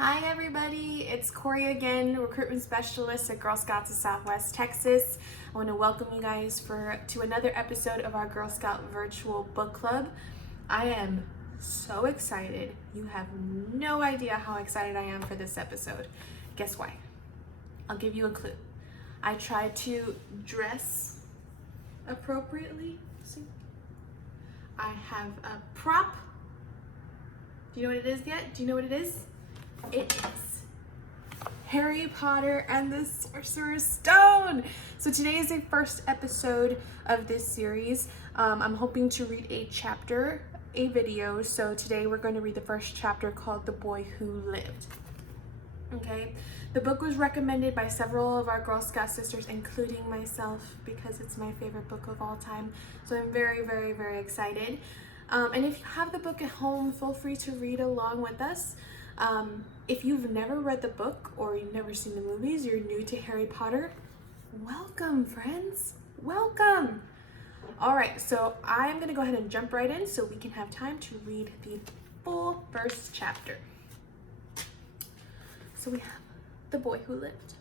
Hi everybody, it's Corey again, recruitment specialist at Girl Scouts of Southwest Texas. I want to welcome you guys to another episode of our Girl Scout virtual book club. I am so excited. You have no idea how excited I am for this episode. Guess why? I'll give you a clue. I tried to dress appropriately. See? I have a prop. Do you know what it is yet? Do you know what it is? It is Harry Potter and the Sorcerer's Stone. So today is the first episode of this series. I'm hoping to read a video. So today we're going to read the first chapter called The Boy Who Lived. Okay, the book was recommended by several of our Girl Scout sisters, including myself, because it's my favorite book of all time. So I'm very, very, very excited. And if you have the book at home, feel free to read along with us. If you've never read the book or you've never seen the movies, you're new to Harry Potter, welcome friends, welcome. All right, so I'm gonna go ahead and jump right in so we can have time to read the full first chapter. So we have The Boy Who Lived.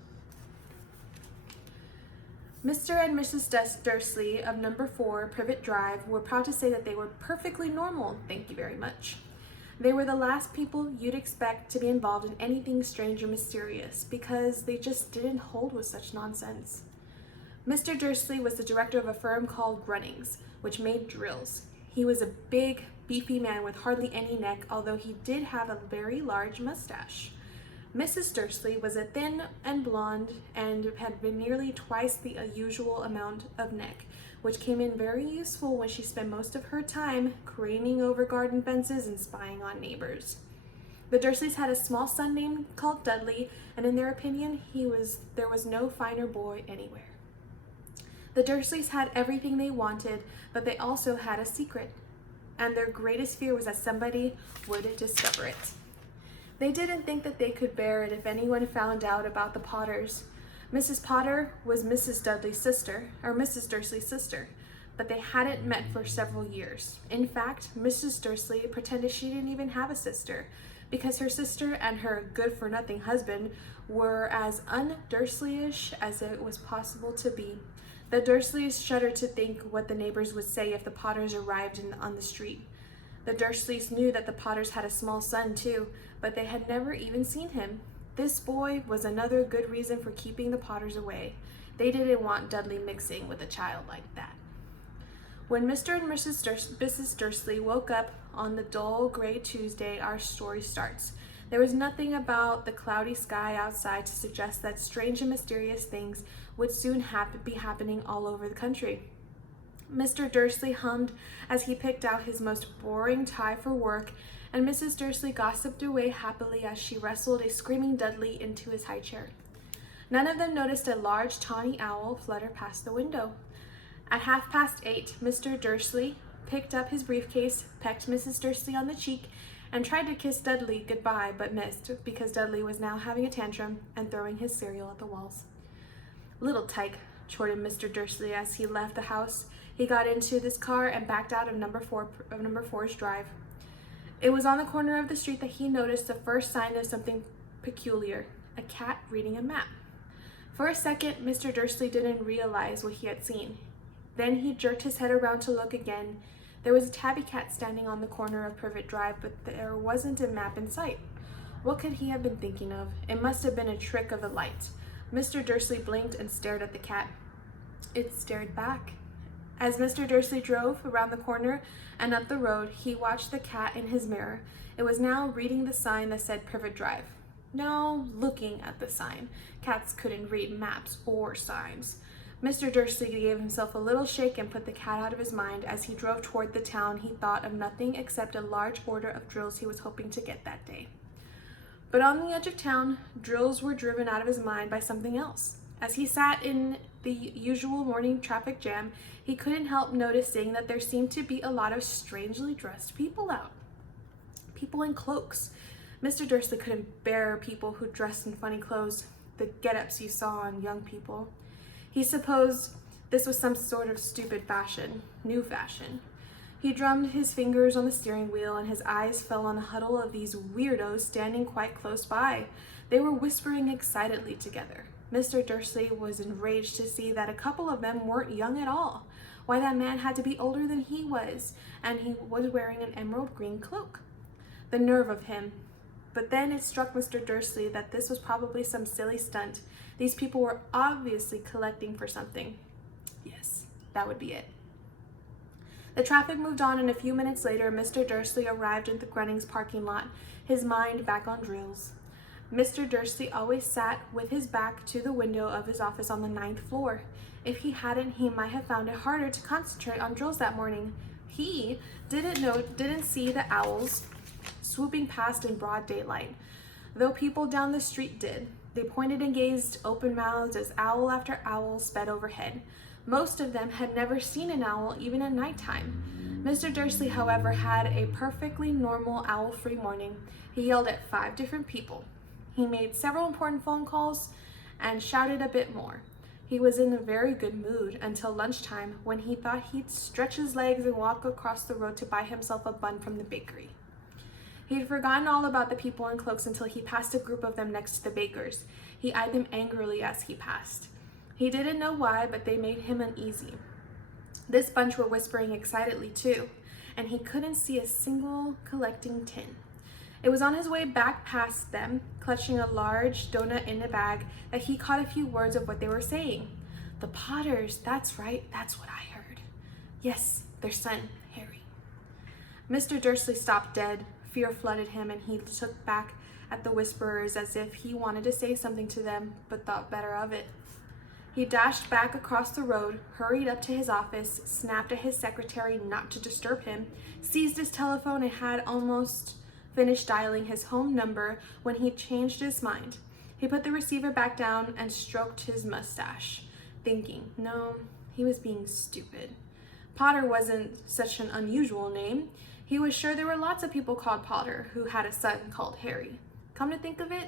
Mr. and Mrs. Dursley of number 4 Privet Drive were proud to say that they were perfectly normal, thank you very much. They were the last people you'd expect to be involved in anything strange or mysterious because they just didn't hold with such nonsense. Mr. Dursley was the director of a firm called Grunnings, which made drills. He was a big, beefy man with hardly any neck, although he did have a very large mustache. Mrs. Dursley was a thin and blonde and had been nearly twice the usual amount of neck, which came in very useful when she spent most of her time craning over garden fences and spying on neighbors. The Dursleys had a small son named called Dudley, and in their opinion, there was no finer boy anywhere. The Dursleys had everything they wanted, but they also had a secret, and their greatest fear was that somebody would discover it. They didn't think that they could bear it if anyone found out about the Potters. Mrs. Potter was Mrs. Dursley's sister, but they hadn't met for several years. In fact, Mrs. Dursley pretended she didn't even have a sister, because her sister and her good-for-nothing husband were as un-Dursleyish as it was possible to be. The Dursleys shuddered to think what the neighbors would say if the Potters arrived on the street. The Dursleys knew that the Potters had a small son too, but they had never even seen him. This boy was another good reason for keeping the Potters away. They didn't want Dudley mixing with a child like that. When Mr. and Mrs. Dursley woke up on the dull gray Tuesday, our story starts. There was nothing about the cloudy sky outside to suggest that strange and mysterious things would soon be happening all over the country. Mr. Dursley hummed as he picked out his most boring tie for work, and Mrs. Dursley gossiped away happily as she wrestled a screaming Dudley into his high chair. None of them noticed a large tawny owl flutter past the window. At 8:30, Mr. Dursley picked up his briefcase, pecked Mrs. Dursley on the cheek, and tried to kiss Dudley goodbye, but missed because Dudley was now having a tantrum and throwing his cereal at the walls. "Little tyke," chortled Mr. Dursley as he left the house. He got into this car and backed out of number 4's drive. It was on the corner of the street that he noticed the first sign of something peculiar, a cat reading a map. For a second, Mr. Dursley didn't realize what he had seen. Then he jerked his head around to look again. There was a tabby cat standing on the corner of Privet Drive, but there wasn't a map in sight. What could he have been thinking of? It must have been a trick of the light. Mr. Dursley blinked and stared at the cat. It stared back. As Mr. Dursley drove around the corner and up the road, he watched the cat in his mirror. It was now reading the sign that said Privet Drive. No, looking at the sign. Cats couldn't read maps or signs. Mr. Dursley gave himself a little shake and put the cat out of his mind. As he drove toward the town, he thought of nothing except a large order of drills he was hoping to get that day. But on the edge of town, drills were driven out of his mind by something else. As he sat in the usual morning traffic jam, he couldn't help noticing that there seemed to be a lot of strangely dressed people out. People in cloaks. Mr. Dursley couldn't bear people who dressed in funny clothes, the get-ups you saw on young people. He supposed this was some sort of stupid fashion, new fashion. He drummed his fingers on the steering wheel, and his eyes fell on a huddle of these weirdos standing quite close by. They were whispering excitedly together. Mr. Dursley was enraged to see that a couple of them weren't young at all. Why, that man had to be older than he was, and he was wearing an emerald green cloak. The nerve of him. But then it struck Mr. Dursley that this was probably some silly stunt. These people were obviously collecting for something. Yes, that would be it. The traffic moved on, and a few minutes later, Mr. Dursley arrived at the Grunnings parking lot, his mind back on drills. Mr. Dursley always sat with his back to the window of his office on the 9th floor. If he hadn't, he might have found it harder to concentrate on drills that morning. He didn't see the owls swooping past in broad daylight, though people down the street did. They pointed and gazed open-mouthed as owl after owl sped overhead. Most of them had never seen an owl even at nighttime. Mr. Dursley, however, had a perfectly normal owl-free morning. He yelled at 5 different people. He made several important phone calls and shouted a bit more. He was in a very good mood until lunchtime, when he thought he'd stretch his legs and walk across the road to buy himself a bun from the bakery. He'd forgotten all about the people in cloaks until he passed a group of them next to the baker's. He eyed them angrily as he passed. He didn't know why, but they made him uneasy. This bunch were whispering excitedly too, and he couldn't see a single collecting tin. It was on his way back past them, clutching a large donut in a bag, that he caught a few words of what they were saying. The Potters, that's right, that's what I heard. Yes, their son, Harry. Mr. Dursley stopped dead. Fear flooded him, and he looked back at the whisperers as if he wanted to say something to them, but thought better of it. He dashed back across the road, hurried up to his office, snapped at his secretary not to disturb him, seized his telephone, and had almost finished dialing his home number when he changed his mind. He put the receiver back down and stroked his mustache, thinking, no, he was being stupid. Potter wasn't such an unusual name. He was sure there were lots of people called Potter who had a son called Harry. Come to think of it,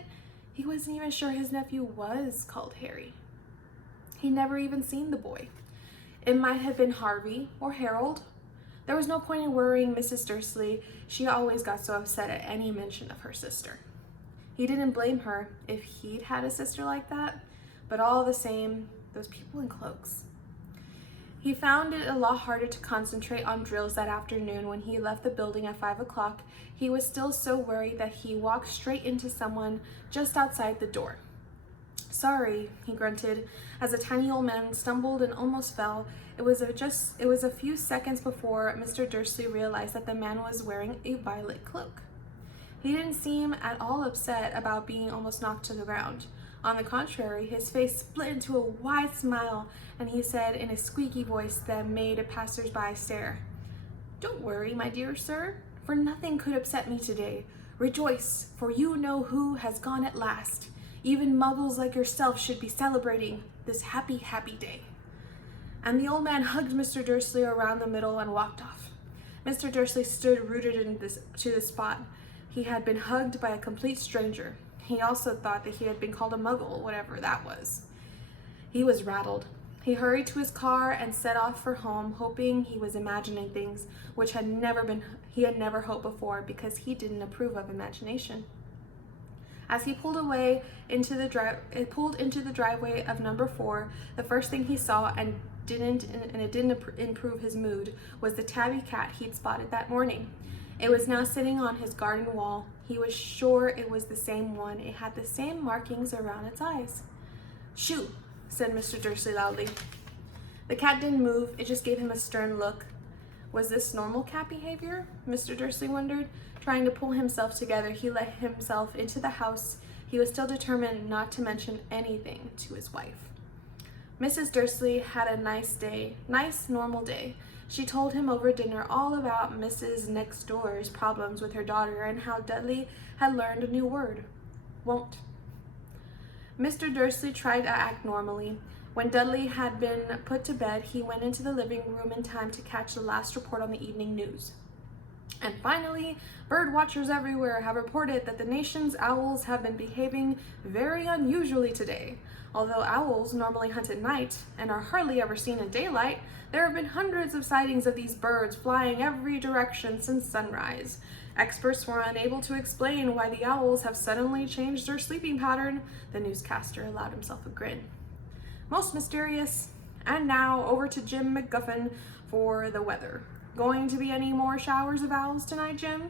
he wasn't even sure his nephew was called Harry. He'd never even seen the boy. It might have been Harvey or Harold. There was no point in worrying Mrs. Dursley. She always got so upset at any mention of her sister. He didn't blame her if he'd had a sister like that, but all the same, those people in cloaks. He found it a lot harder to concentrate on drills that afternoon. When he left the building at 5 o'clock, he was still so worried that he walked straight into someone just outside the door. Sorry, he grunted as a tiny old man stumbled and almost fell. It was a few seconds before Mr. Dursley realized that the man was wearing a violet cloak. He didn't seem at all upset about being almost knocked to the ground. On the contrary, his face split into a wide smile, and he said in a squeaky voice that made a passers-by stare, "Don't worry, my dear sir, for nothing could upset me today. Rejoice, for you know who has gone at last. Even muggles like yourself should be celebrating this happy, happy day." And the old man hugged Mr. Dursley around the middle and walked off. Mr. Dursley stood rooted to the spot. He had been hugged by a complete stranger. He also thought that he had been called a muggle, whatever that was. He was rattled. He hurried to his car and set off for home, hoping he was imagining things which he had never hoped before, because he didn't approve of imagination. As he pulled into the driveway of number 4, the first thing he saw, and it didn't improve his mood, was the tabby cat he'd spotted that morning. It was now sitting on his garden wall. He was sure it was the same one. It had the same markings around its eyes. "Shoo," said Mr. Dursley loudly. The cat didn't move. It just gave him a stern look. Was this normal cat behavior? Mr. Dursley wondered. Trying to pull himself together, he let himself into the house. He was still determined not to mention anything to his wife. Mrs. Dursley had a nice normal day. She told him over dinner all about Mrs. Next Door's problems with her daughter and how Dudley had learned a new word, won't. Mr. Dursley tried to act normally. When Dudley had been put to bed, he went into the living room in time to catch the last report on the evening news. And finally, bird watchers everywhere have reported that the nation's owls have been behaving very unusually today. Although owls normally hunt at night and are hardly ever seen in daylight, there have been hundreds of sightings of these birds flying every direction since sunrise. Experts were unable to explain why the owls have suddenly changed their sleeping pattern. The newscaster allowed himself a grin. Most mysterious. And now over to Jim McGuffin for the weather. Going to be any more showers of owls tonight, Jim?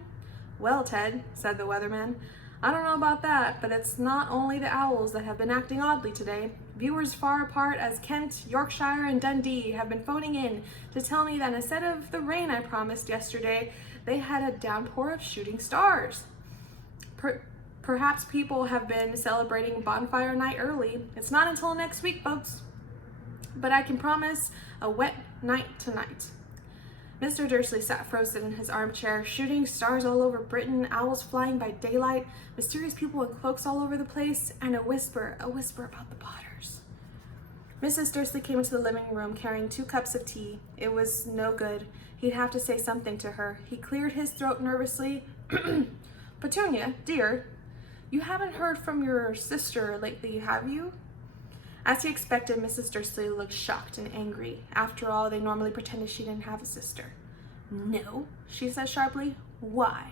Well, Ted, said the weatherman, I don't know about that, but it's not only the owls that have been acting oddly today. Viewers far apart as Kent, Yorkshire, and Dundee have been phoning in to tell me that instead of the rain I promised yesterday, they had a downpour of shooting stars. Perhaps people have been celebrating bonfire night early. It's not until next week, folks. But I can promise a wet night tonight. Mr. Dursley sat frozen in his armchair, shooting stars all over Britain, owls flying by daylight, mysterious people in cloaks all over the place, and a whisper about the Potters. Mrs. Dursley came into the living room carrying 2 cups of tea. It was no good. He'd have to say something to her. He cleared his throat nervously. Petunia, dear, you haven't heard from your sister lately, have you? As he expected, Mrs. Dursley looked shocked and angry. After all, they normally pretended she didn't have a sister. No, she said sharply. Why?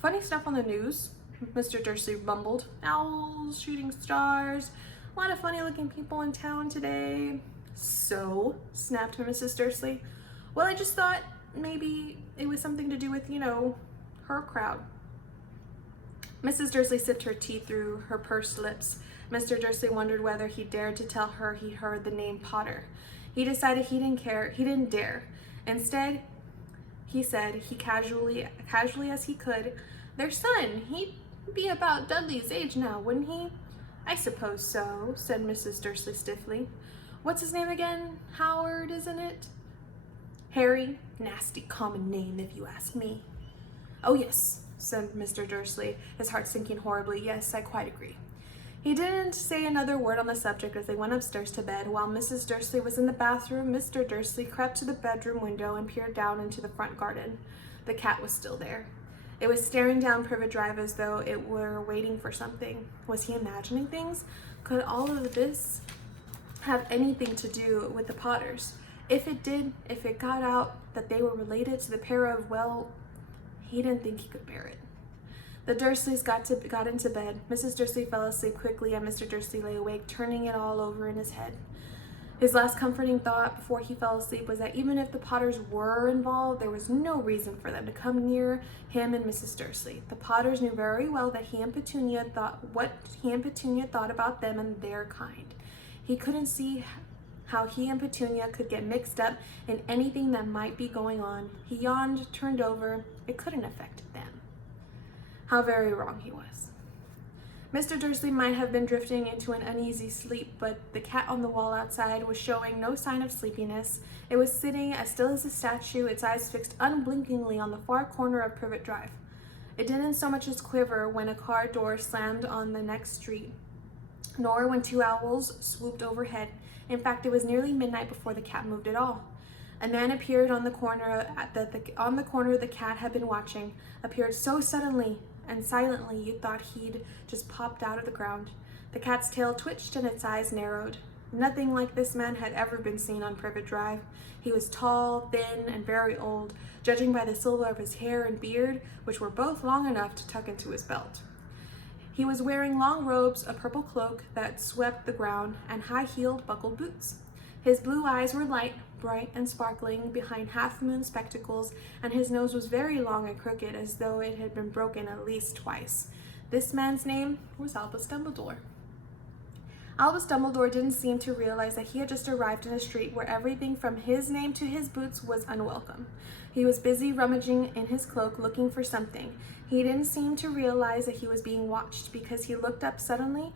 Funny stuff on the news, Mr. Dursley mumbled. Owls, shooting stars, a lot of funny-looking people in town today. So, snapped Mrs. Dursley. Well, I just thought maybe it was something to do with, her crowd. Mrs. Dursley sipped her tea through her pursed lips. Mr. Dursley wondered whether he dared to tell her he heard the name Potter. He decided he didn't dare. Instead, he said, casually as he could, their son, he'd be about Dudley's age now, wouldn't he? I suppose so, said Mrs. Dursley stiffly. What's his name again? Howard, isn't it? Harry, nasty common name if you ask me. Oh yes, said Mr. Dursley, his heart sinking horribly. Yes, I quite agree. He didn't say another word on the subject as they went upstairs to bed. While Mrs. Dursley was in the bathroom, Mr. Dursley crept to the bedroom window and peered down into the front garden. The cat was still there. It was staring down Privet Drive as though it were waiting for something. Was he imagining things? Could all of this have anything to do with the Potters? If it did, if it got out that they were related to the pair of, well, he didn't think he could bear it. The Dursleys got into bed. Mrs. Dursley fell asleep quickly, and Mr. Dursley lay awake, turning it all over in his head. His last comforting thought before he fell asleep was that even if the Potters were involved, there was no reason for them to come near him and Mrs. Dursley. The Potters knew very well that he and Petunia thought about them and their kind. He couldn't see how he and Petunia could get mixed up in anything that might be going on. He yawned, turned over. It couldn't affect them. How very wrong he was. Mr. Dursley might have been drifting into an uneasy sleep, but the cat on the wall outside was showing no sign of sleepiness. It was sitting as still as a statue, its eyes fixed unblinkingly on the far corner of Privet Drive. It didn't so much as quiver when a car door slammed on the next street, nor when 2 owls swooped overhead. In fact, it was nearly midnight before the cat moved at all. A man appeared on the corner the cat had been watching, appeared so suddenly and silently you thought he'd just popped out of the ground. The cat's tail twitched and its eyes narrowed. Nothing like this man had ever been seen on Privet Drive. He was tall, thin, and very old, judging by the silver of his hair and beard, which were both long enough to tuck into his belt. He was wearing long robes, a purple cloak that swept the ground, and high-heeled buckled boots. His blue eyes were light, bright, and sparkling behind half-moon spectacles, and his nose was very long and crooked, as though it had been broken at least twice. This man's name was Albus Dumbledore. Albus Dumbledore didn't seem to realize that he had just arrived in a street where everything from his name to his boots was unwelcome. He was busy rummaging in his cloak, looking for something. He didn't seem to realize that he was being watched, because he looked up suddenly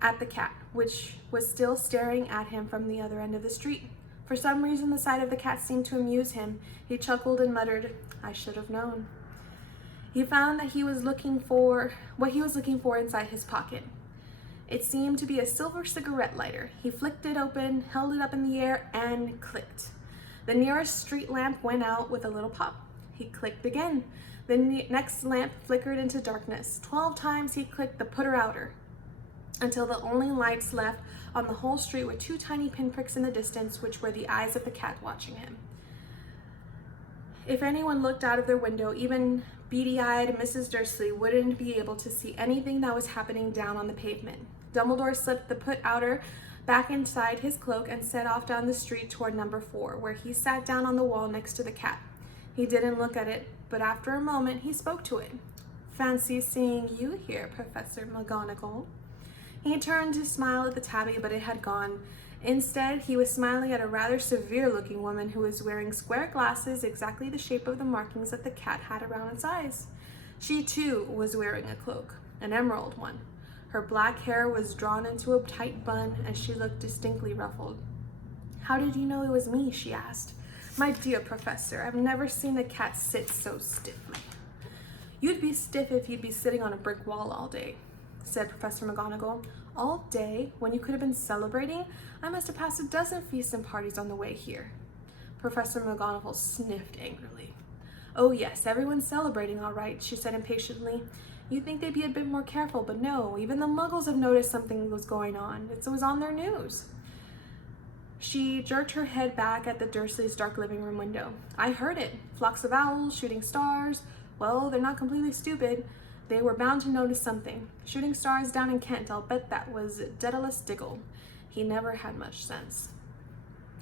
at the cat, which was still staring at him from the other end of the street. For some reason, the sight of the cat seemed to amuse him. He chuckled and muttered, "I should have known." He found that what he was looking for inside his pocket. It seemed to be a silver cigarette lighter. He flicked it open, held it up in the air, and clicked. The nearest street lamp went out with a little pop. He clicked again. The next lamp flickered into darkness. 12 times he clicked the put-her-outer, until the only lights left on the whole street were 2 tiny pinpricks in the distance, which were the eyes of the cat watching him. If anyone looked out of their window, even beady-eyed Mrs. Dursley wouldn't be able to see anything that was happening down on the pavement. Dumbledore slipped the put-outer back inside his cloak and set off down the street toward number 4, where he sat down on the wall next to the cat. He didn't look at it, but after a moment he spoke to it. "Fancy seeing you here, Professor McGonagall." He turned to smile at the tabby, but it had gone. Instead, he was smiling at a rather severe-looking woman who was wearing square glasses exactly the shape of the markings that the cat had around its eyes. She, too, was wearing a cloak, an emerald one. Her black hair was drawn into a tight bun, and she looked distinctly ruffled. "How did you know it was me?" she asked. "My dear Professor, I've never seen a cat sit so stiffly." "You'd be stiff if you'd be sitting on a brick wall all day," said Professor McGonagall. "All day, when you could have been celebrating? I must have passed a dozen feasts and parties on the way here." Professor McGonagall sniffed angrily. "Oh yes, everyone's celebrating all right," she said impatiently. "You'd think they'd be a bit more careful, but no, even the Muggles have noticed something was going on. It was on their news." She jerked her head back at the Dursleys' dark living room window. "I heard it. Flocks of owls, shooting stars. Well, they're not completely stupid. They were bound to notice something. Shooting stars down in Kent, I'll bet that was Daedalus Diggle. He never had much sense."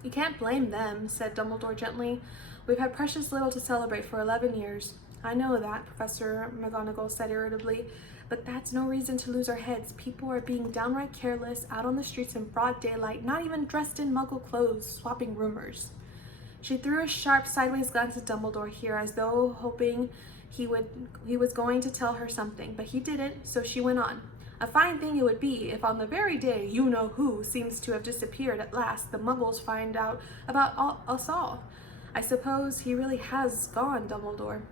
"You can't blame them," said Dumbledore gently. "We've had precious little to celebrate for 11 years. "I know that," Professor McGonagall said irritably, "but that's no reason to lose our heads. People are being downright careless, out on the streets in broad daylight, not even dressed in Muggle clothes, swapping rumors." She threw a sharp sideways glance at Dumbledore here, as though hoping he was going to tell her something, but he didn't, so she went on. "A fine thing it would be if on the very day you-know-who seems to have disappeared at last, the Muggles find out about us all. I suppose he really has gone, Dumbledore."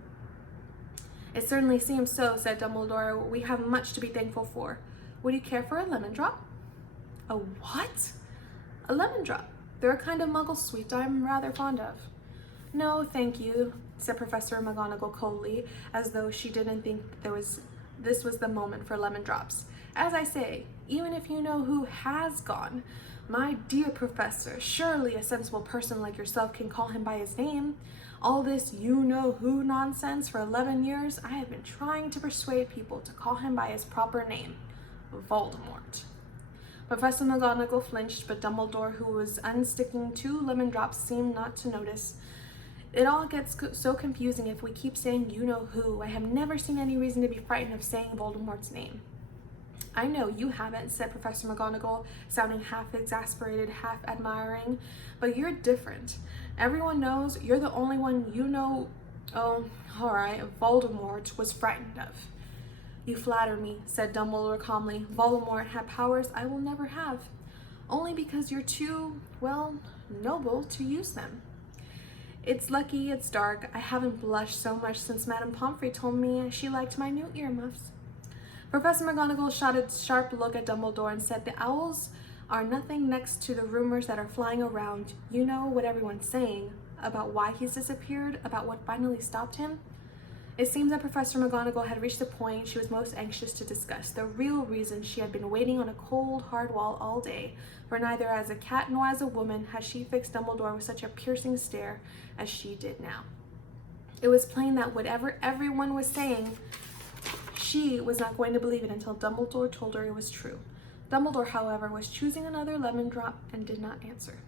"It certainly seems so," said Dumbledore. "We have much to be thankful for. Would you care for a lemon drop?" "A what?" "A lemon drop. They're a kind of Muggle sweet I'm rather fond of." "No, thank you," said Professor McGonagall coldly, as though she didn't think this was the moment for lemon drops. "As I say, even if you know who has gone, my dear Professor, surely a sensible person like yourself can call him by his name. All this you-know-who nonsense for 11 years, I have been trying to persuade people to call him by his proper name, Voldemort." Professor McGonagall flinched, but Dumbledore, who was unsticking 2 lemon drops, seemed not to notice. "It all gets so confusing if we keep saying you-know-who. I have never seen any reason to be frightened of saying Voldemort's name." "I know you haven't," said Professor McGonagall, sounding half exasperated, half admiring, "but you're different. Everyone knows you're the only one you know, all right, Voldemort was frightened of." "You flatter me," said Dumbledore calmly. "Voldemort had powers I will never have, only because you're too, well, noble to use them." "It's lucky it's dark. I haven't blushed so much since Madame Pomfrey told me she liked my new earmuffs." Professor McGonagall shot a sharp look at Dumbledore and said, "The owls are nothing next to the rumors that are flying around. You know what everyone's saying about why he's disappeared, about what finally stopped him." It seemed that Professor McGonagall had reached the point she was most anxious to discuss, the real reason she had been waiting on a cold, hard wall all day, for neither as a cat nor as a woman had she fixed Dumbledore with such a piercing stare as she did now. It was plain that whatever everyone was saying, she was not going to believe it until Dumbledore told her it was true. Dumbledore, however, was choosing another lemon drop and did not answer.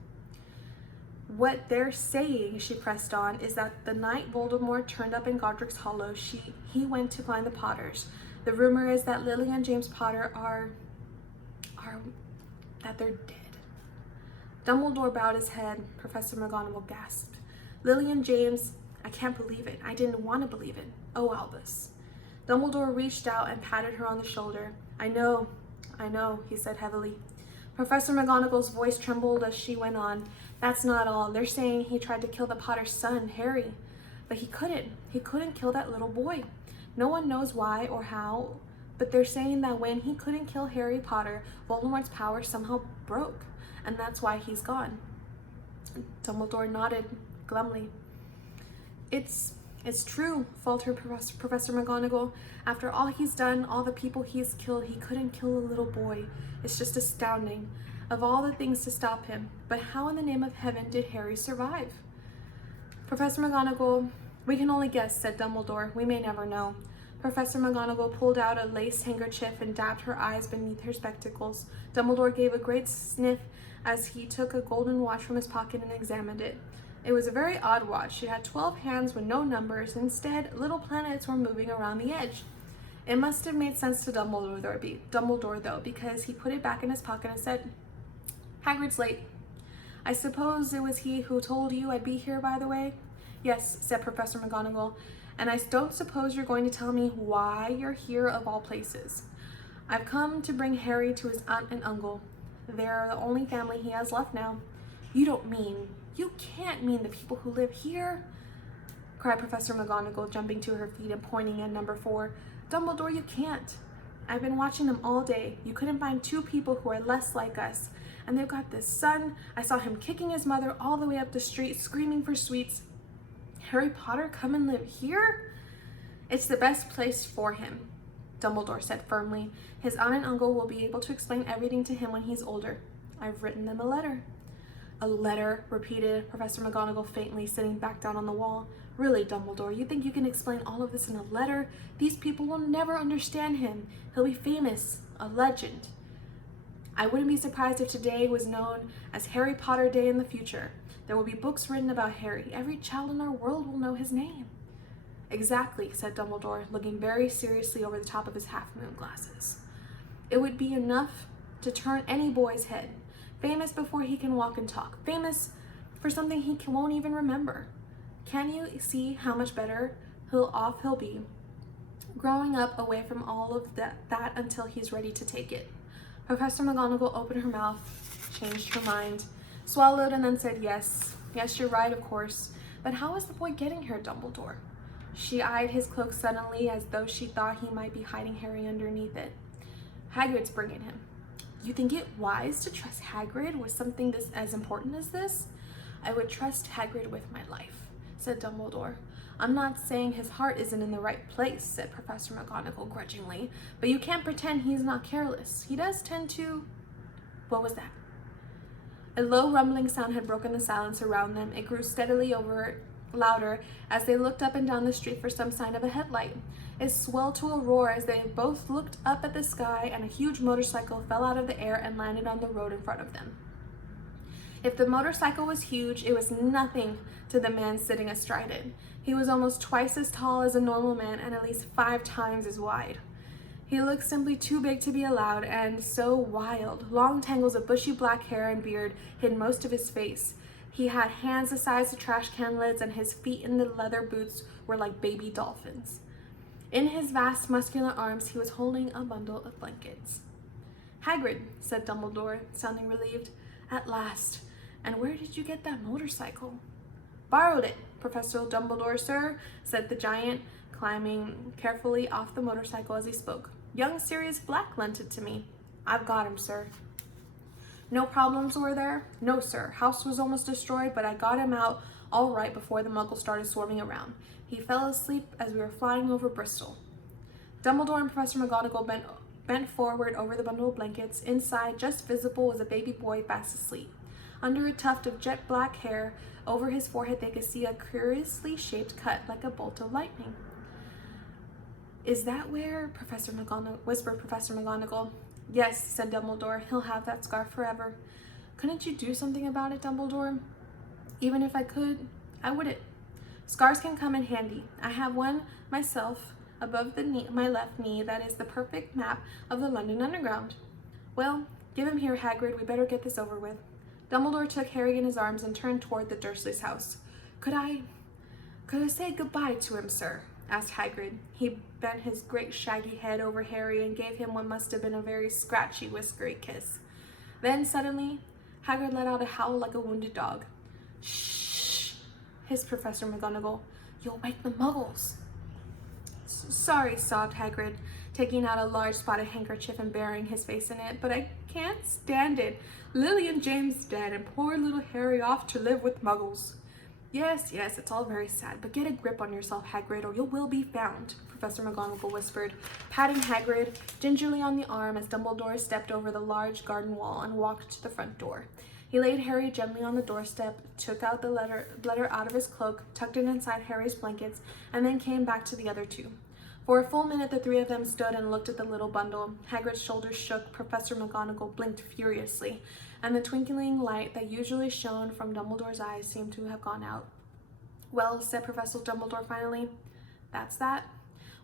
"What they're saying," she pressed on, "is that the night Voldemort turned up in Godric's Hollow, he went to find the Potters. The rumor is that Lily and James Potter that they're dead." Dumbledore bowed his head. Professor McGonagall gasped. "Lily and James, I can't believe it. I didn't want to believe it. Oh, Albus." Dumbledore reached out and patted her on the shoulder. I know, he said heavily. Professor McGonagall's voice trembled as she went on. "That's not all. They're saying he tried to kill the Potter's son, Harry. But he couldn't. He couldn't kill that little boy. No one knows why or how, but they're saying that when he couldn't kill Harry Potter, Voldemort's power somehow broke, and that's why he's gone." Dumbledore nodded glumly. It's It's true, faltered Professor McGonagall. After all he's done, all the people he's killed, he couldn't kill a little boy. It's just astounding. Of all the things to stop him, but how in the name of heaven did Harry survive? Professor McGonagall, we can only guess, said Dumbledore. We may never know. Professor McGonagall pulled out a lace handkerchief and dabbed her eyes beneath her spectacles. Dumbledore gave a great sniff as he took a golden watch from his pocket and examined it. It was a very odd watch. It had 12 hands with no numbers. Instead, little planets were moving around the edge. It must have made sense to Dumbledore, though, because he put it back in his pocket and said, Hagrid's late. I suppose it was he who told you I'd be here, by the way? Yes, said Professor McGonagall, and I don't suppose you're going to tell me why you're here of all places. I've come to bring Harry to his aunt and uncle. They're the only family he has left now. You can't mean the people who live here, cried Professor McGonagall, jumping to her feet and pointing at number 4. Dumbledore, you can't. I've been watching them all day. You couldn't find 2 people who are less like us. And they've got this son. I saw him kicking his mother all the way up the street, screaming for sweets. Harry Potter come and live here? It's the best place for him, Dumbledore said firmly. His aunt and uncle will be able to explain everything to him when he's older. I've written them a letter. A letter, repeated Professor McGonagall faintly, sitting back down on the wall. Really, Dumbledore, you think you can explain all of this in a letter? These people will never understand him. He'll be famous, a legend. I wouldn't be surprised if today was known as Harry Potter Day in the future. There will be books written about Harry. Every child in our world will know his name. Exactly, said Dumbledore, looking very seriously over the top of his half-moon glasses. It would be enough to turn any boy's head. Famous before he can walk and talk. Famous for something he won't even remember. Can you see how much better he'll be growing up away from all of that until he's ready to take it? Professor McGonagall opened her mouth, changed her mind, swallowed, and then said, Yes, you're right, of course. But how is the boy getting here, Dumbledore? She eyed his cloak suddenly as though she thought he might be hiding Harry underneath it. Hagrid's bringing him. You think it wise to trust Hagrid with something as important as this? I would trust Hagrid with my life, said Dumbledore. I'm not saying his heart isn't in the right place, said Professor McGonagall grudgingly, but you can't pretend he's not careless. He does tend to... What was that? A low rumbling sound had broken the silence around them. It grew steadily louder as they looked up and down the street for some sign of a headlight. It swelled to a roar as they both looked up at the sky, and a huge motorcycle fell out of the air and landed on the road in front of them. If the motorcycle was huge, it was nothing to the man sitting astride it. He was almost twice as tall as a normal man and at least 5 times as wide. He looked simply too big to be allowed, and so wild. Long tangles of bushy black hair and beard hid most of his face. He had hands the size of trash can lids, and his feet in the leather boots were like baby dolphins. In his vast muscular arms, he was holding a bundle of blankets. Hagrid, said Dumbledore, sounding relieved. At last. And where did you get that motorcycle? Borrowed it, Professor Dumbledore, sir, said the giant, climbing carefully off the motorcycle as he spoke. Young Sirius Black lent it to me. I've got him, sir. No problems were there? No, sir. House was almost destroyed, but I got him out all right before the muggles started swarming around. He fell asleep as we were flying over Bristol. Dumbledore and Professor McGonagall bent forward over the bundle of blankets. Inside, just visible, was a baby boy fast asleep. Under a tuft of jet black hair over his forehead, they could see a curiously shaped cut like a bolt of lightning. Is that where? whispered Professor McGonagall. Yes, said Dumbledore. He'll have that scar forever. Couldn't you do something about it, Dumbledore? Even if I could, I wouldn't. Scars can come in handy. I have one myself above my left knee that is the perfect map of the London Underground. Well, give him here, Hagrid. We better get this over with. Dumbledore took Harry in his arms and turned toward the Dursleys' house. Could I say goodbye to him, sir? Asked Hagrid. He bent his great shaggy head over Harry and gave him what must have been a very scratchy, whiskery kiss. Then, suddenly, Hagrid let out a howl like a wounded dog. Shh, hissed Professor McGonagall. You'll wake the muggles. Sorry, sobbed Hagrid, taking out a large spotted handkerchief and burying his face in it, but I can't stand it. Lily and James dead, and poor little Harry off to live with muggles. Yes, yes, it's all very sad, but get a grip on yourself, Hagrid, or you will be found, Professor McGonagall whispered, patting Hagrid gingerly on the arm as Dumbledore stepped over the large garden wall and walked to the front door. He laid Harry gently on the doorstep, took out the letter out of his cloak, tucked it inside Harry's blankets, and then came back to the other two. For a full minute, the three of them stood and looked at the little bundle. Hagrid's shoulders shook, Professor McGonagall blinked furiously, and the twinkling light that usually shone from Dumbledore's eyes seemed to have gone out. Well, said Professor Dumbledore finally, that's that.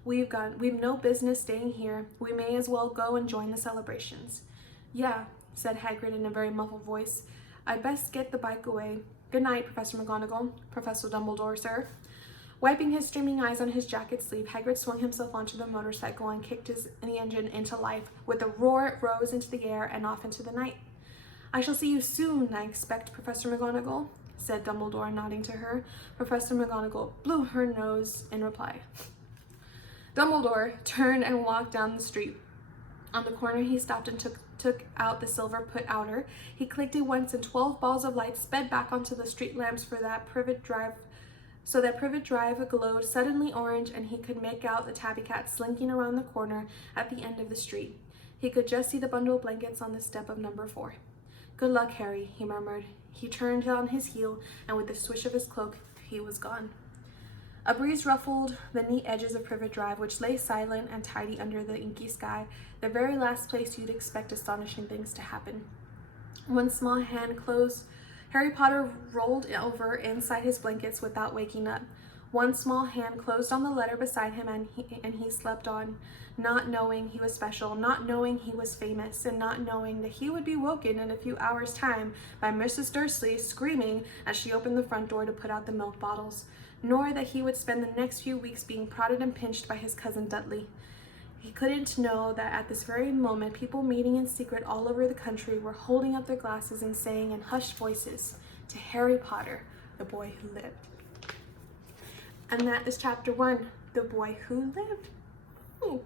We've no business staying here. We may as well go and join the celebrations. Yeah, said Hagrid in a very muffled voice. I'd best get the bike away. Good night, Professor McGonagall. Professor Dumbledore, sir. Wiping his streaming eyes on his jacket sleeve, Hagrid swung himself onto the motorcycle and kicked the engine into life. With a roar, it rose into the air and off into the night. I shall see you soon, I expect, Professor McGonagall, said Dumbledore, nodding to her. Professor McGonagall blew her nose in reply. Dumbledore turned and walked down the street. On the corner, he stopped and took out the silver put-outer. He clicked it once, and 12 balls of light sped back onto the street lamps for that privet drive. So that privet drive glowed suddenly orange, and he could make out the tabby cat slinking around the corner at the end of the street. He could just see the bundle of blankets on the step of number 4. Good luck, Harry, he murmured. He turned on his heel, and with the swish of his cloak, he was gone. A breeze ruffled the neat edges of Privet Drive, which lay silent and tidy under the inky sky, the very last place you'd expect astonishing things to happen. One small hand closed. Harry Potter rolled over inside his blankets without waking up. One small hand closed on the letter beside him, and he slept on, not knowing he was special, not knowing he was famous, and not knowing that he would be woken in a few hours' time by Mrs. Dursley screaming as she opened the front door to put out the milk bottles, nor that he would spend the next few weeks being prodded and pinched by his cousin Dudley. He couldn't know that at this very moment, people meeting in secret all over the country were holding up their glasses and saying in hushed voices, "To Harry Potter, the boy who lived." And that is chapter 1, The Boy Who Lived. Ooh.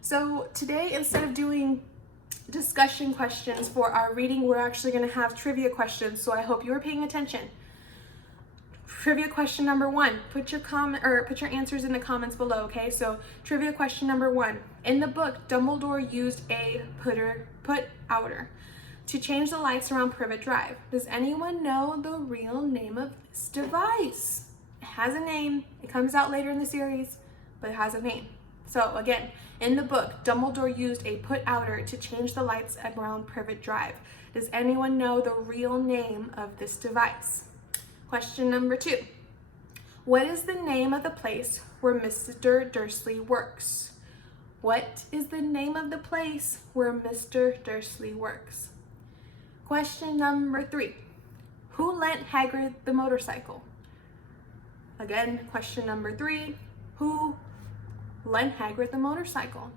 So today, instead of doing discussion questions for our reading, we're actually going to have trivia questions. So I hope you are paying attention. Trivia question number 1. Put your answers in the comments below, okay? So trivia question number 1. In the book, Dumbledore used a put-outer to change the lights around Privet Drive. Does anyone know the real name of this device? It has a name. It comes out later in the series, but it has a name. So again, in the book, Dumbledore used a put-outer to change the lights around Privet Drive. Does anyone know the real name of this device? Question number 2. What is the name of the place where Mr. Dursley works? What is the name of the place where Mr. Dursley works? Question number 3. Who lent Hagrid the motorcycle? Again, question number 3. Who lent Hagrid the motorcycle?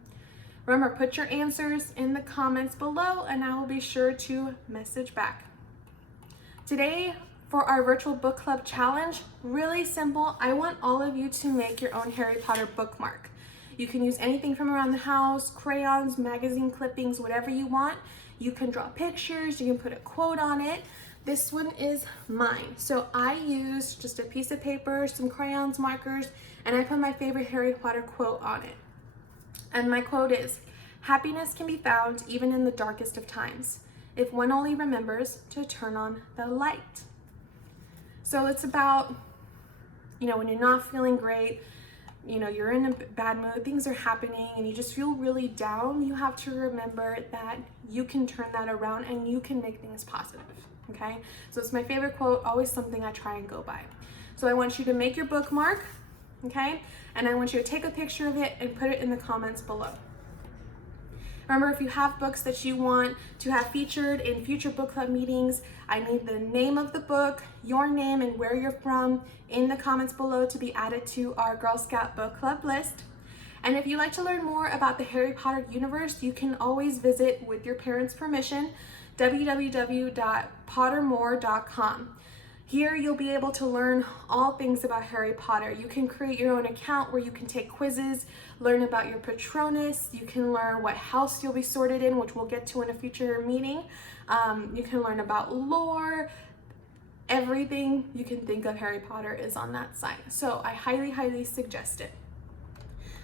Remember, put your answers in the comments below and I will be sure to message back. Today, for our virtual book club challenge, really simple. I want all of you to make your own Harry Potter bookmark. You can use anything from around the house, crayons, magazine clippings, whatever you want. You can draw pictures, you can put a quote on it. This one is mine. So I used just a piece of paper, some crayons, markers, and I put my favorite Harry Potter quote on it. And my quote is, "Happiness can be found even in the darkest of times, if one only remembers to turn on the light." So it's about, when you're not feeling great, you're in a bad mood, things are happening, and you just feel really down, you have to remember that you can turn that around and you can make things positive. Okay, so it's my favorite quote, always something I try and go by. So I want you to make your bookmark, okay, and I want you to take a picture of it and put it in the comments below. Remember, if you have books that you want to have featured in future book club meetings, I need the name of the book, your name, and where you're from in the comments below to be added to our Girl Scout book club list. And if you'd like to learn more about the Harry Potter universe, you can always visit, with your parents' permission, www.pottermore.com. Here you'll be able to learn all things about Harry Potter. You can create your own account where you can take quizzes, learn about your Patronus, you can learn what house you'll be sorted in, which we'll get to in a future meeting. You can learn about lore, Everything you can think of Harry Potter is on that site. So I highly, highly suggest it.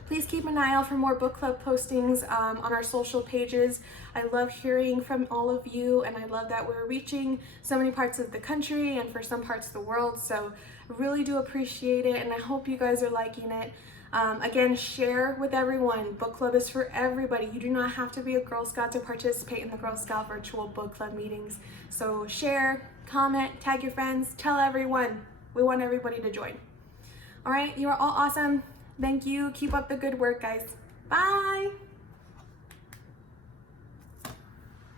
Please keep an eye out for more book club postings on our social pages. I love hearing from all of you, and I love that we're reaching so many parts of the country and for some parts of the world. So I really do appreciate it, and I hope you guys are liking it. Again, share with everyone. Book club is for everybody. You do not have to be a Girl Scout to participate in the Girl Scout virtual book club meetings. So share, comment, tag your friends, tell everyone. We want everybody to join. All right, you are all awesome. Thank you. Keep up the good work, guys. Bye.